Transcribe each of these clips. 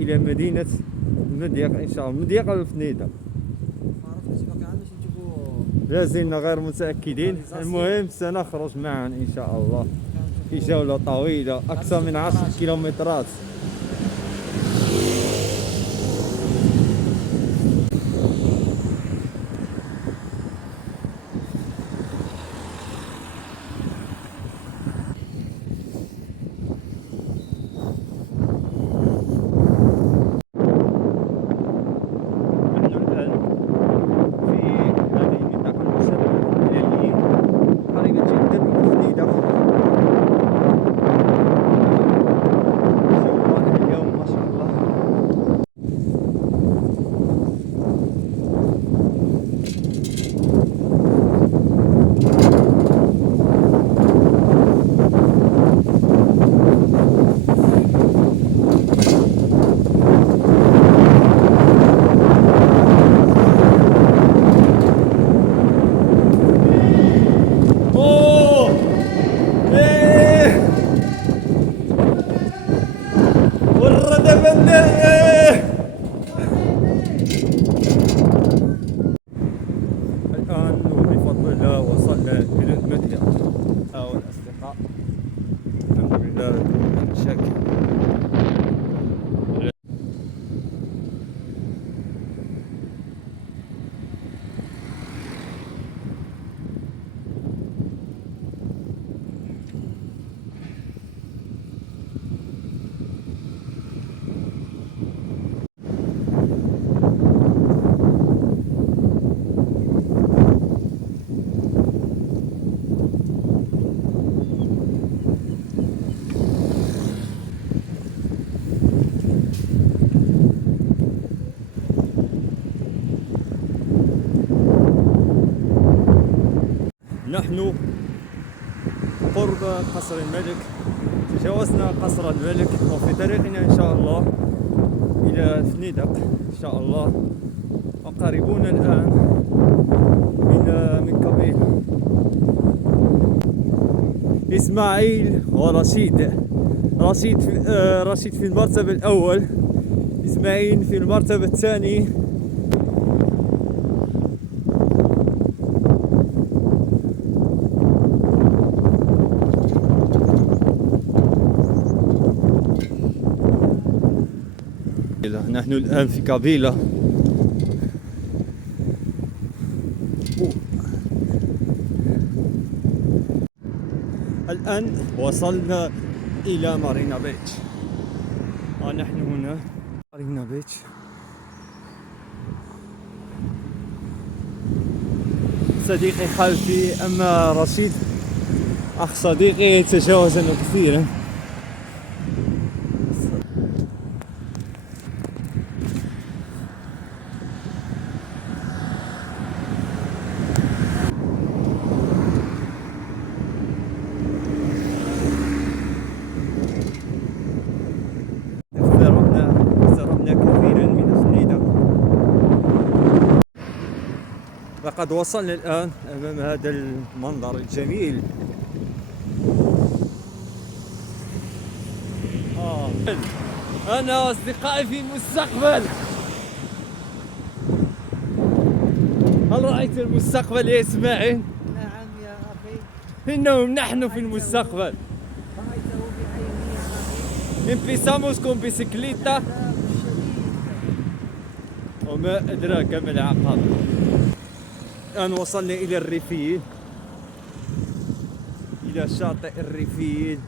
إلى مدينة مضيق إن شاء الله. مضيق أو فنيدة ما عرفتش باقي باش نجيبو لا زلنا غير متأكدين. المهم سنخرج معا إن شاء الله في جولة طويلة أكثر من 10 كيلومترات. الآن بفضل الله وصلنا إلى المدينة أو الأصدقاء. الحمد لله بدون شك. نحن قرب قصر الملك، تجاوزنا قصر الملك وفي طريقنا إن شاء الله إلى فنيدق إن شاء الله، وقاربون الآن من قبيل إسماعيل ورشيد. رشيد في المرتبة الأول، إسماعيل في المرتبة الثانية. نحن الآن في قبيلة. الآن وصلنا إلى مارينا بيتش، ونحن هنا مارينا بيتش. صديقي خلفي، أما رشيد أخ صديقي تجاوزنا كثيرا. اقتربنا كثيرا من فنيدق. لقد وصلنا الآن أمام هذا المنظر الجميل. أنا أصدقائي في المستقبل. هل رأيت المستقبل يا إسماعيل؟ نعم يا أخي، إنهم نحن في المستقبل. رأيته بعيني يا أخي. Empezamos con bicicleta وما أدراك ما العقبة. الآن وصلنا إلى الريفيين، إلى شاطئ الريفيين.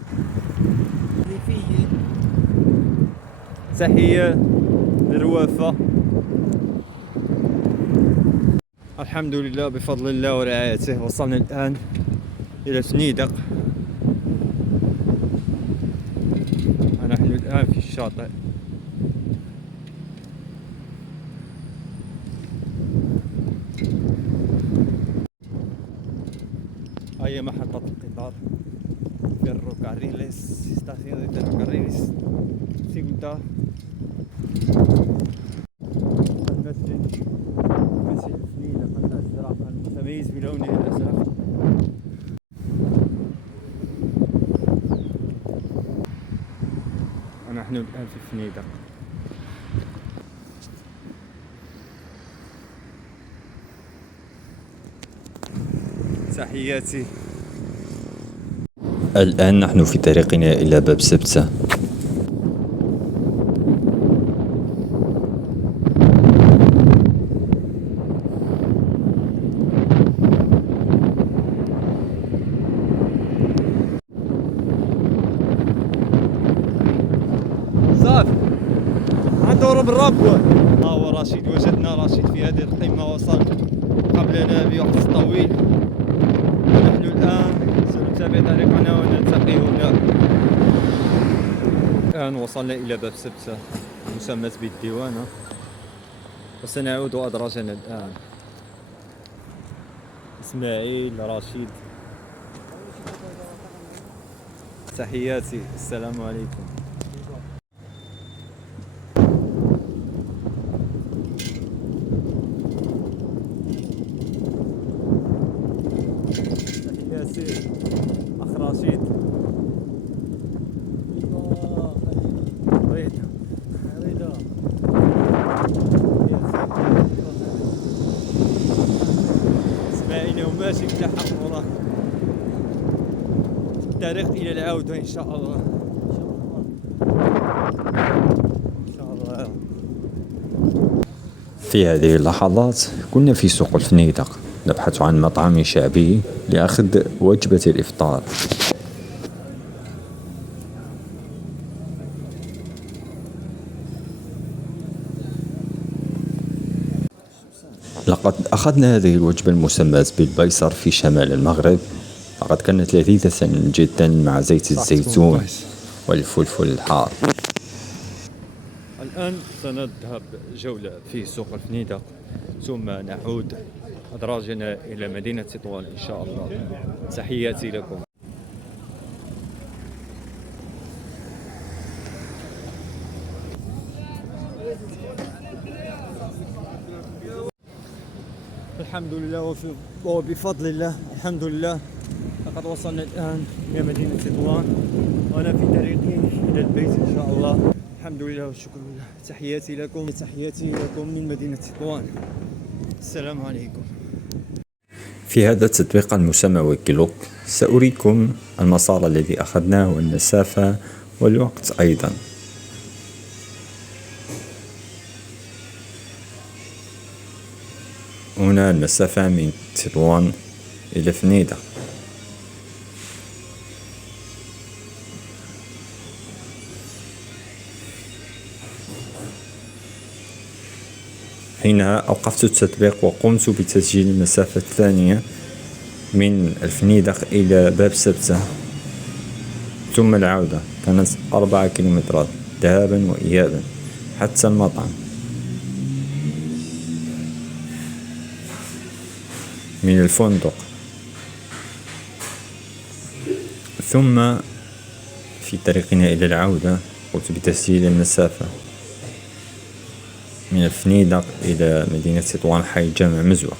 تحية للوفا. الحمد لله بفضل الله ورعايته وصلنا الآن إلى فنيدق. ونحن الآن في الشاطئ. هي محطة القطار Ferrocarriles, estación de ferrocarriles Ceuta. المسجد فنيدق الأزرق المتميز بلونه الأزرق. ونحن الآن في فنيدق. تحياتي. الآن نحن في طريقنا إلى باب سبتة. صافي ندورو بالربوة. ها هو رشيد، وجدنا رشيد في هذه القمة، وصل قبلنا بوقت طويل. ونحن الآن سنتابع طريقنا ونلتقي هنا. الآن وصلنا إلى باب سبتة مسمى بالديوانة، وسنعود أدراجنا الآن. إسماعيل، رشيد، تحياتي، السلام عليكم. تحياتي أخ رشيد. رضا اسماعيل وماشي ملحق وراه الطريق إلى العودة إن شاء الله. إن شاء الله. في هذه اللحظات كنا في سوق الفنيدق نبحث عن مطعم شعبي لأخذ وجبة الإفطار. لقد أخذنا هذه الوجبة المسماة بالبيصر في شمال المغرب. لقد كانت لذيذة جدا مع زيت الزيتون والفلفل الحار. الآن سنذهب جولة في سوق الفنيدق ثم نعود أدراجنا إلى مدينة تطوان إن شاء الله. تحياتي لكم. الحمد لله وبفضل الله الحمد لله لقد وصلنا الآن إلى مدينة تطوان، وأنا في طريقي إلى البيت إن شاء الله. الحمد لله والشكر لله. تحياتي لكم من مدينة تطوان. السلام عليكم. في هذا التطبيق المسمى ويكيلوك سأريكم المسار الذي أخذناه والمسافة والوقت أيضا. هنا المسافة من تطوان إلى فنيدق. حينها أوقفت التطبيق وقمت بتسجيل المسافة الثانية من الفنيدق إلى باب سبتة ثم العودة. كانت 4 كيلومترات ذهابا وإيابا حتى المطعم. من الفندق ثم في طريقنا إلى العودة قمت بتسجيل المسافة من الفنيدق إلى مدينة تطوان حي جامع مزوق.